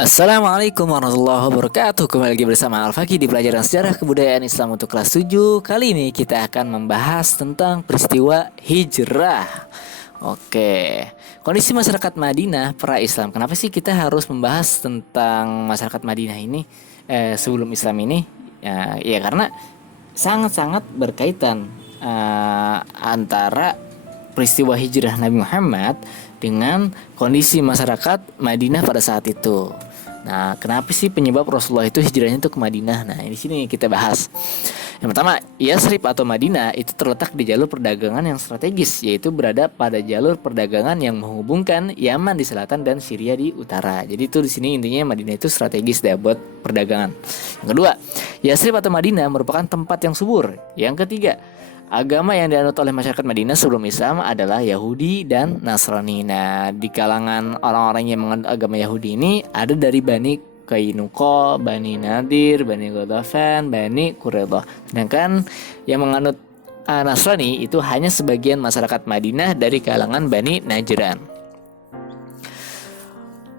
Assalamualaikum warahmatullahi wabarakatuh. Kembali lagi bersama Al-Faqih di pelajaran sejarah kebudayaan Islam untuk kelas 7. Kali ini kita akan membahas tentang peristiwa hijrah. Oke, kondisi masyarakat Madinah pra-Islam. Kenapa sih kita harus membahas tentang masyarakat Madinah ini sebelum Islam ini? Ya karena sangat-sangat berkaitan antara peristiwa hijrah Nabi Muhammad dengan kondisi masyarakat Madinah pada saat itu. Nah, kenapa sih penyebab Rasulullah itu hijrahnya itu ke Madinah? Nah, di sini kita bahas. Yang pertama, Yasrib atau Madinah itu terletak di jalur perdagangan yang strategis, yaitu berada pada jalur perdagangan yang menghubungkan Yaman di selatan dan Syria di utara. Jadi itu di sini intinya Madinah itu strategis deh buat perdagangan. Yang kedua, Yasrib atau Madinah merupakan tempat yang subur. Yang ketiga, agama yang dianut oleh masyarakat Madinah sebelum Islam adalah Yahudi dan Nasrani. Nah, di kalangan orang-orang yang menganut agama Yahudi ini ada dari Bani Kainuqa, Bani Nadir, Bani Ghatafan, Bani Quraidah. Sedangkan yang menganut Nasrani itu hanya sebagian masyarakat Madinah dari kalangan Bani Najran.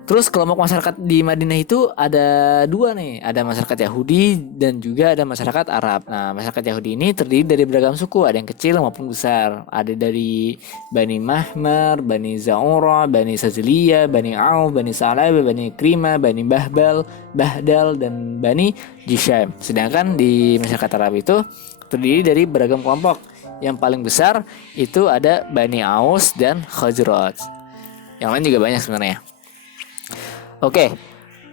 Terus kelompok masyarakat di Madinah itu ada dua nih, ada masyarakat Yahudi dan juga ada masyarakat Arab. Nah, masyarakat Yahudi ini terdiri dari beragam suku, ada yang kecil maupun besar. Ada dari Bani Mahmar, Bani Za'ura, Bani Saziliyah, Bani Auf, Bani Sa'lab, Bani Krima, Bani Bahdal, dan Bani Jisham. Sedangkan di masyarakat Arab itu terdiri dari beragam kelompok. Yang paling besar itu ada Bani Aus dan Khazraj. Yang lain juga banyak sebenarnya. Oke,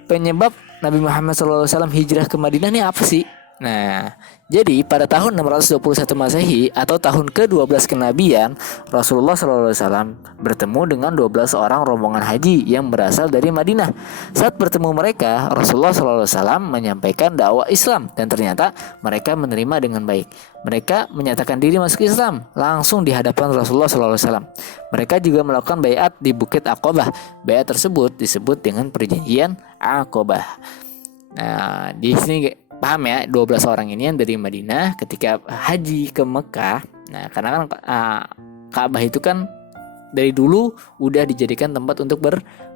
penyebab Nabi Muhammad SAW hijrah ke Madinah ini apa sih? Nah, jadi pada tahun 621 Masehi atau tahun ke-12 kenabian, Rasulullah SAW bertemu dengan 12 orang rombongan haji yang berasal dari Madinah. Saat bertemu mereka, Rasulullah SAW menyampaikan dakwah Islam dan ternyata mereka menerima dengan baik. Mereka menyatakan diri masuk Islam langsung di hadapan Rasulullah SAW. Mereka juga melakukan bayat di Bukit Aqabah. Bayat tersebut disebut dengan perjanjian Aqabah. Nah, di sini paham ya, 12 orang ini yang dari Madinah ketika haji ke Mekah. Nah, karena kan Ka'bah itu kan dari dulu udah dijadikan tempat untuk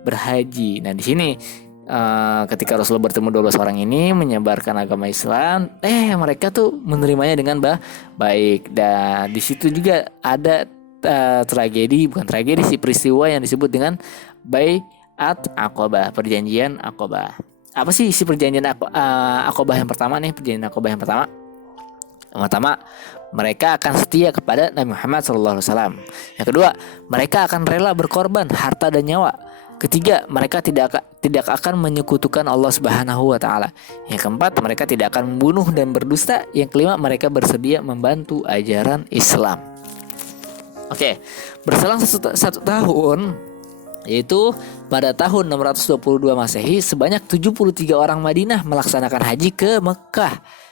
berhaji. Nah, di sini ketika Rasulullah bertemu 12 orang ini menyebarkan agama Islam, mereka tuh menerimanya dengan baik. Dan di situ juga ada bukan tragedi sih, peristiwa yang disebut dengan Bai'at Aqabah, perjanjian Aqabah. Apa sih isi perjanjian Aqabah yang pertama nih? Perjanjian Aqabah yang pertama, mereka akan setia kepada Nabi Muhammad SAW. Yang kedua, mereka akan rela berkorban harta dan nyawa. Ketiga, mereka tidak akan menyekutukan Allah Subhanahu wa taala. Yang keempat, mereka tidak akan membunuh dan berdusta. Yang kelima, mereka bersedia membantu ajaran Islam. Oke, berselang satu tahun, yaitu pada tahun 622 Masehi, sebanyak 73 orang Madinah melaksanakan haji ke Mekah.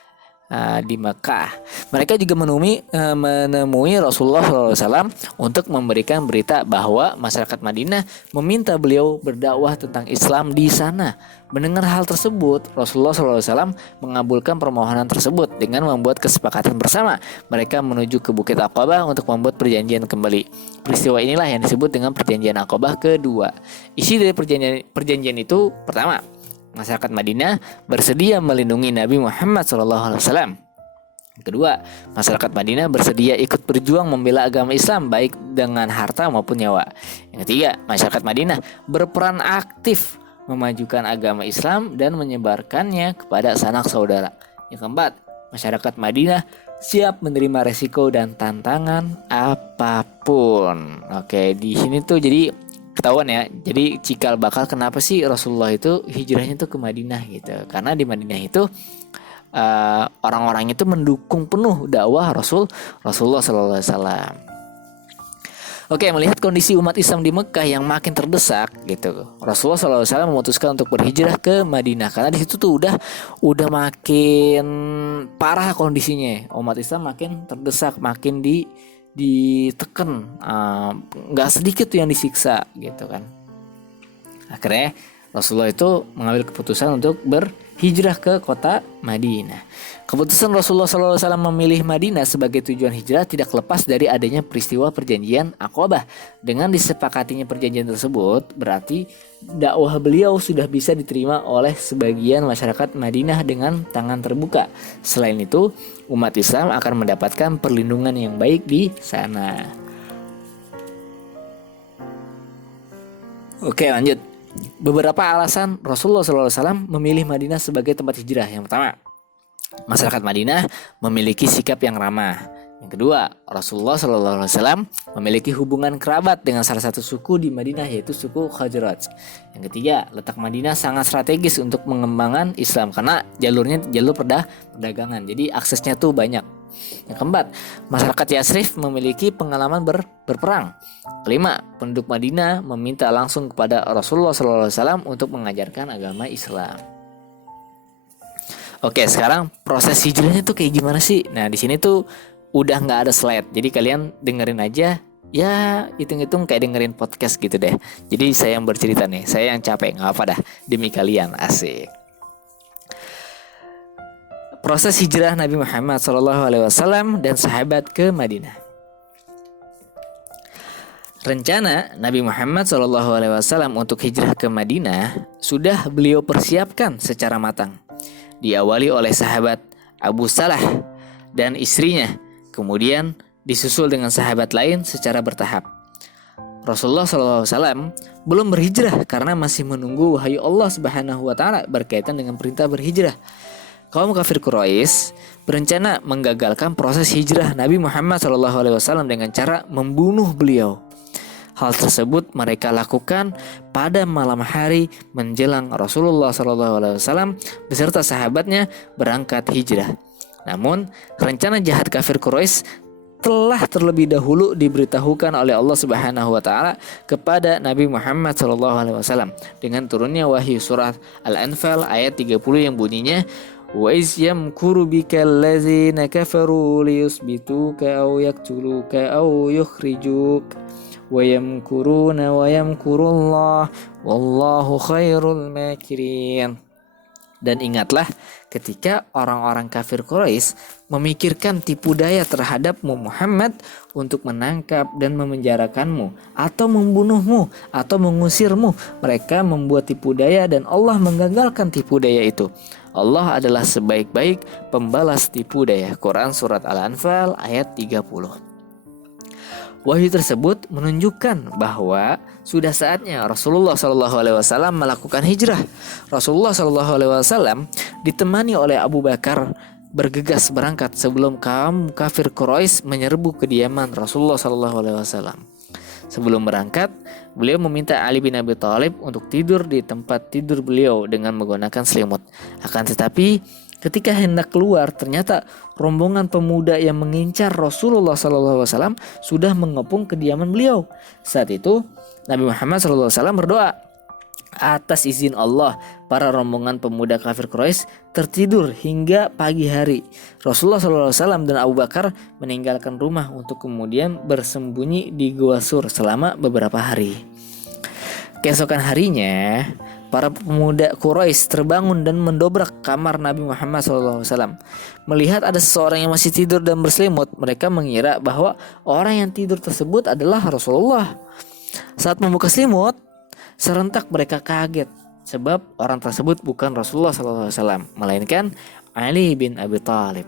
Di Mekah, mereka juga menemui Rasulullah SAW untuk memberikan berita bahwa masyarakat Madinah meminta beliau berdakwah tentang Islam di sana. Mendengar hal tersebut, Rasulullah SAW mengabulkan permohonan tersebut dengan membuat kesepakatan bersama. Mereka menuju ke Bukit Aqabah untuk membuat perjanjian kembali. Peristiwa inilah yang disebut dengan perjanjian Aqabah kedua. Isi dari perjanjian itu, pertama, masyarakat Madinah bersedia melindungi Nabi Muhammad SAW. Kedua, masyarakat Madinah bersedia ikut berjuang membela agama Islam baik dengan harta maupun nyawa. Yang ketiga, masyarakat Madinah berperan aktif memajukan agama Islam dan menyebarkannya kepada sanak saudara. Yang keempat, masyarakat Madinah siap menerima resiko dan tantangan apapun. Oke, di sini tuh jadi ketahuan ya, jadi cikal bakal kenapa sih Rasulullah itu hijrahnya tuh ke Madinah gitu. Karena di Madinah itu orang-orang itu mendukung penuh dakwah Rasulullah SAW. Oke, melihat kondisi umat Islam di Mekah yang makin terdesak gitu, Rasulullah SAW memutuskan untuk berhijrah ke Madinah karena di situ tuh udah makin parah kondisinya. Umat Islam makin terdesak, makin ditekan, nggak sedikit tuh yang disiksa gitu kan. Akhirnya Rasulullah itu mengambil keputusan untuk berhijrah ke kota Madinah. Keputusan Rasulullah SAW memilih Madinah sebagai tujuan hijrah tidak lepas dari adanya peristiwa perjanjian Aqabah. Dengan disepakatinya perjanjian tersebut, berarti dakwah beliau sudah bisa diterima oleh sebagian masyarakat Madinah dengan tangan terbuka. Selain itu, umat Islam akan mendapatkan perlindungan yang baik di sana. Oke, lanjut. Beberapa alasan Rasulullah SAW memilih Madinah sebagai tempat hijrah. Yang pertama, masyarakat Madinah memiliki sikap yang ramah. Yang kedua, Rasulullah SAW memiliki hubungan kerabat dengan salah satu suku di Madinah, yaitu suku Khazraj. Yang ketiga, letak Madinah sangat strategis untuk pengembangan Islam karena jalurnya jalur perdagangan, jadi aksesnya tuh banyak. Yang keempat, masyarakat Yasrib memiliki pengalaman berperang. Kelima, penduduk Madinah meminta langsung kepada Rasulullah SAW untuk mengajarkan agama Islam. Oke, sekarang proses hijrahnya tuh kayak gimana sih? Nah, di sini tuh udah nggak ada slide, jadi kalian dengerin aja. Ya, hitung-hitung kayak dengerin podcast gitu deh. Jadi saya yang bercerita nih, saya yang capek, nggak apa dah, demi kalian, asik. Proses hijrah Nabi Muhammad SAW dan sahabat ke Madinah. Rencana Nabi Muhammad SAW untuk hijrah ke Madinah sudah beliau persiapkan secara matang. Diawali oleh sahabat Abu Salah dan istrinya, kemudian disusul dengan sahabat lain secara bertahap. Rasulullah SAW belum berhijrah karena masih menunggu wahyu Allah Subhanahu wa Ta'ala berkaitan dengan perintah berhijrah. Kaum kafir Quraisy berencana menggagalkan proses hijrah Nabi Muhammad SAW dengan cara membunuh beliau. Hal tersebut mereka lakukan pada malam hari menjelang Rasulullah SAW beserta sahabatnya berangkat hijrah. Namun, rencana jahat kafir Quraisy telah terlebih dahulu diberitahukan oleh Allah Subhanahu wa Ta'ala kepada Nabi Muhammad SAW dengan turunnya wahyu surat Al-Anfal ayat 30 yang bunyinya, wa iz yamkuru bika allazina kafaru liyusbituka aw yaqtuluka aw yukhrijuk wa yamkuruna wa yamkurullah wallahu khairul makirin. Dan ingatlah ketika orang-orang kafir Quraisy memikirkan tipu daya terhadapmu Muhammad untuk menangkap dan memenjarakanmu atau membunuhmu atau mengusirmu. Mereka membuat tipu daya dan Allah menggagalkan tipu daya itu. Allah adalah sebaik-baik pembalas tipu daya. Quran Surat Al-Anfal ayat 30. Wahyu tersebut menunjukkan bahwa sudah saatnya Rasulullah SAW melakukan hijrah. Rasulullah SAW ditemani oleh Abu Bakar bergegas berangkat sebelum kaum kafir Quraisy menyerbu kediaman Rasulullah SAW. Sebelum berangkat, beliau meminta Ali bin Abi Thalib untuk tidur di tempat tidur beliau dengan menggunakan selimut. Akan tetapi, ketika hendak keluar, ternyata rombongan pemuda yang mengincar Rasulullah SAW sudah mengepung kediaman beliau. Saat itu, Nabi Muhammad SAW berdoa. Atas izin Allah, para rombongan pemuda kafir Quraisy tertidur hingga pagi hari. Rasulullah SAW dan Abu Bakar meninggalkan rumah untuk kemudian bersembunyi di Gua Sur selama beberapa hari. Keesokan harinya, para pemuda Quraisy terbangun dan mendobrak kamar Nabi Muhammad SAW. Melihat ada seseorang yang masih tidur dan berselimut, mereka mengira bahwa orang yang tidur tersebut adalah Rasulullah. Saat membuka selimut, serentak mereka kaget sebab orang tersebut bukan Rasulullah SAW, melainkan Ali bin Abi Thalib.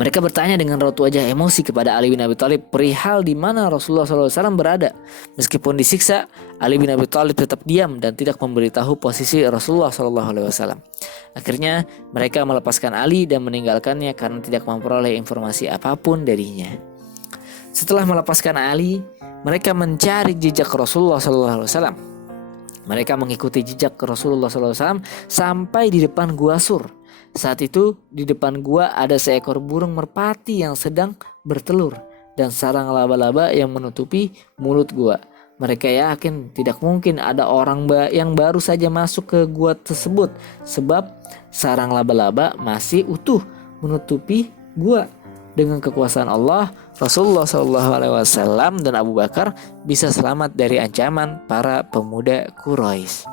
Mereka bertanya dengan raut wajah emosi kepada Ali bin Abi Thalib perihal di mana Rasulullah SAW berada. Meskipun disiksa, Ali bin Abi Thalib tetap diam dan tidak memberitahu posisi Rasulullah SAW. Akhirnya mereka melepaskan Ali dan meninggalkannya karena tidak memperoleh informasi apapun darinya. Setelah melepaskan Ali, mereka mencari jejak Rasulullah SAW. Mereka mengikuti jejak Rasulullah SAW sampai di depan Gua Sur. Saat itu di depan gua ada seekor burung merpati yang sedang bertelur dan sarang laba-laba yang menutupi mulut gua. Mereka yakin tidak mungkin ada orang yang baru saja masuk ke gua tersebut sebab sarang laba-laba masih utuh menutupi gua. Dengan kekuasaan Allah, Rasulullah SAW dan Abu Bakar bisa selamat dari ancaman para pemuda Quraisy.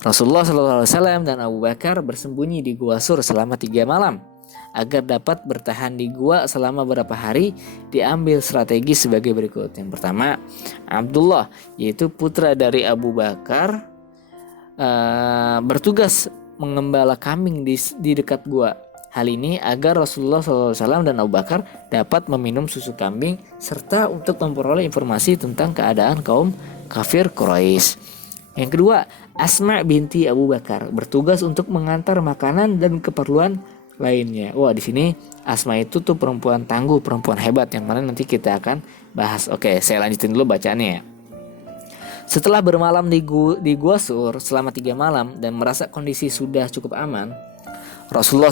Rasulullah SAW dan Abu Bakar bersembunyi di Gua Sur selama 3 malam. Agar dapat bertahan di gua selama beberapa hari, diambil strategi sebagai berikut. Yang pertama, Abdullah, yaitu putra dari Abu Bakar, bertugas mengembala kambing di dekat gua. Hal ini agar Rasulullah SAW dan Abu Bakar dapat meminum susu kambing serta untuk memperoleh informasi tentang keadaan kaum kafir Quraisy. Yang kedua, Asma binti Abu Bakar bertugas untuk mengantar makanan dan keperluan lainnya. Wah, di sini Asma itu tuh perempuan tangguh, perempuan hebat yang mana nanti kita akan bahas. Oke, saya lanjutin dulu bacaannya ya. Setelah bermalam di Gua Sur selama 3 malam dan merasa kondisi sudah cukup aman, Rasulullah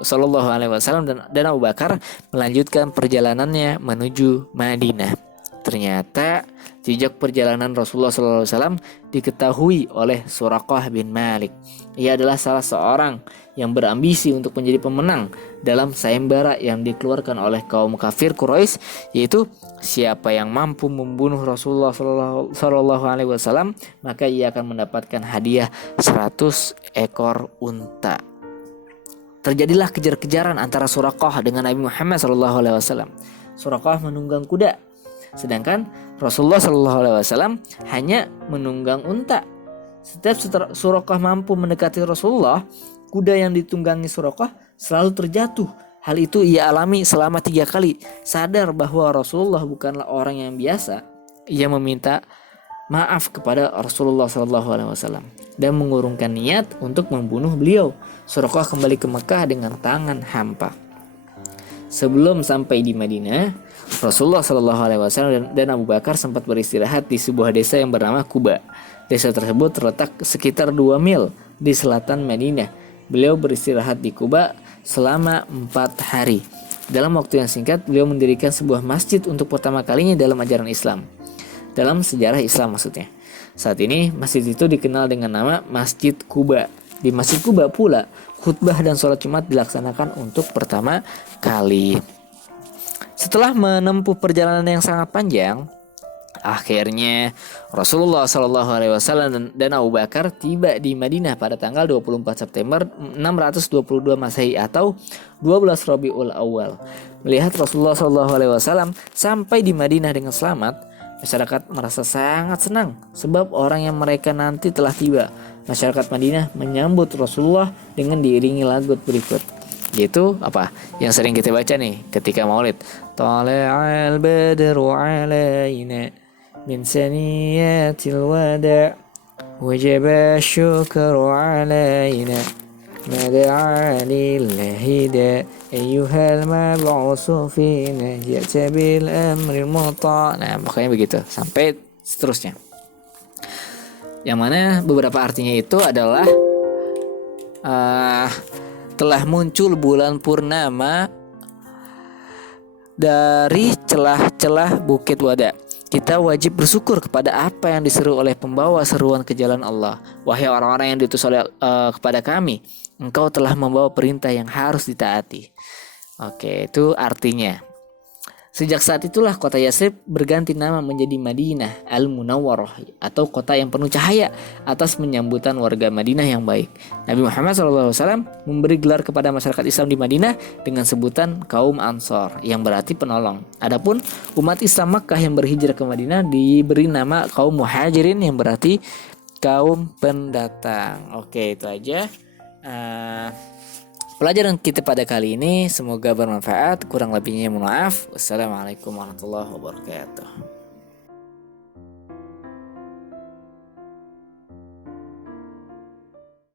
Shallallahu Alaihi Wasallam dan Abu Bakar melanjutkan perjalanannya menuju Madinah. Ternyata jejak perjalanan Rasulullah Shallallahu Alaihi Wasallam diketahui oleh Suraqah bin Malik. Ia adalah salah seorang yang berambisi untuk menjadi pemenang dalam sayembara yang dikeluarkan oleh kaum kafir Quraisy, yaitu siapa yang mampu membunuh Rasulullah Shallallahu Alaihi Wasallam maka ia akan mendapatkan hadiah 100 ekor unta. Terjadilah kejar-kejaran antara Suraqah dengan Nabi Muhammad SAW. Suraqah menunggang kuda, sedangkan Rasulullah SAW hanya menunggang unta. Setiap Suraqah mampu mendekati Rasulullah, kuda yang ditunggangi Suraqah selalu terjatuh. Hal itu ia alami selama 3 kali. Sadar bahwa Rasulullah bukanlah orang yang biasa, ia meminta maaf kepada Rasulullah SAW dan mengurungkan niat untuk membunuh beliau. Suraqah kembali ke Mekah dengan tangan hampa. Sebelum sampai di Madinah, Rasulullah SAW dan Abu Bakar sempat beristirahat di sebuah desa yang bernama Kuba. Desa tersebut terletak sekitar 2 mil di selatan Madinah. Beliau beristirahat di Kuba selama 4 hari. Dalam waktu yang singkat, beliau mendirikan sebuah masjid untuk pertama kalinya dalam ajaran Islam. Dalam sejarah Islam maksudnya. Saat ini masjid itu dikenal dengan nama Masjid Kuba. Di Masjid Kuba pula khutbah dan sholat Jumat dilaksanakan untuk pertama kali. Setelah menempuh perjalanan yang sangat panjang, akhirnya Rasulullah SAW dan Abu Bakar tiba di Madinah pada tanggal 24 September 622 Masehi atau 12 Rabiul Awal. Melihat Rasulullah SAW sampai di Madinah dengan selamat, masyarakat merasa sangat senang sebab orang yang mereka nanti telah tiba. Masyarakat Madinah menyambut Rasulullah dengan diiringi lagu berikut, yaitu apa yang sering kita baca nih ketika Maulid. Tala'al badru alaina min saniyatil wada' wajaba syukru alaina mada'a lillahi da ayyuhal mab'usu fina ji'ta bil amril muta'. Nah, makanya begitu sampai seterusnya. Yang mana beberapa artinya itu adalah telah muncul bulan purnama dari celah-celah Bukit Wada. Kita wajib bersyukur kepada apa yang diseru oleh pembawa seruan ke jalan Allah. Wahai orang-orang yang diutus oleh kepada kami, engkau telah membawa perintah yang harus ditaati. Oke, itu artinya. Sejak saat itulah kota Yatsrib berganti nama menjadi Madinah Al-Munawwarah atau kota yang penuh cahaya atas menyambutan warga Madinah yang baik. Nabi Muhammad SAW memberi gelar kepada masyarakat Islam di Madinah dengan sebutan kaum Ansor yang berarti penolong. Adapun umat Islam Makkah yang berhijrah ke Madinah diberi nama kaum Muhajirin yang berarti kaum pendatang. Oke, itu aja. Pelajaran kita pada kali ini semoga bermanfaat. Kurang lebihnya mohon maaf. Wassalamualaikum warahmatullahi wabarakatuh.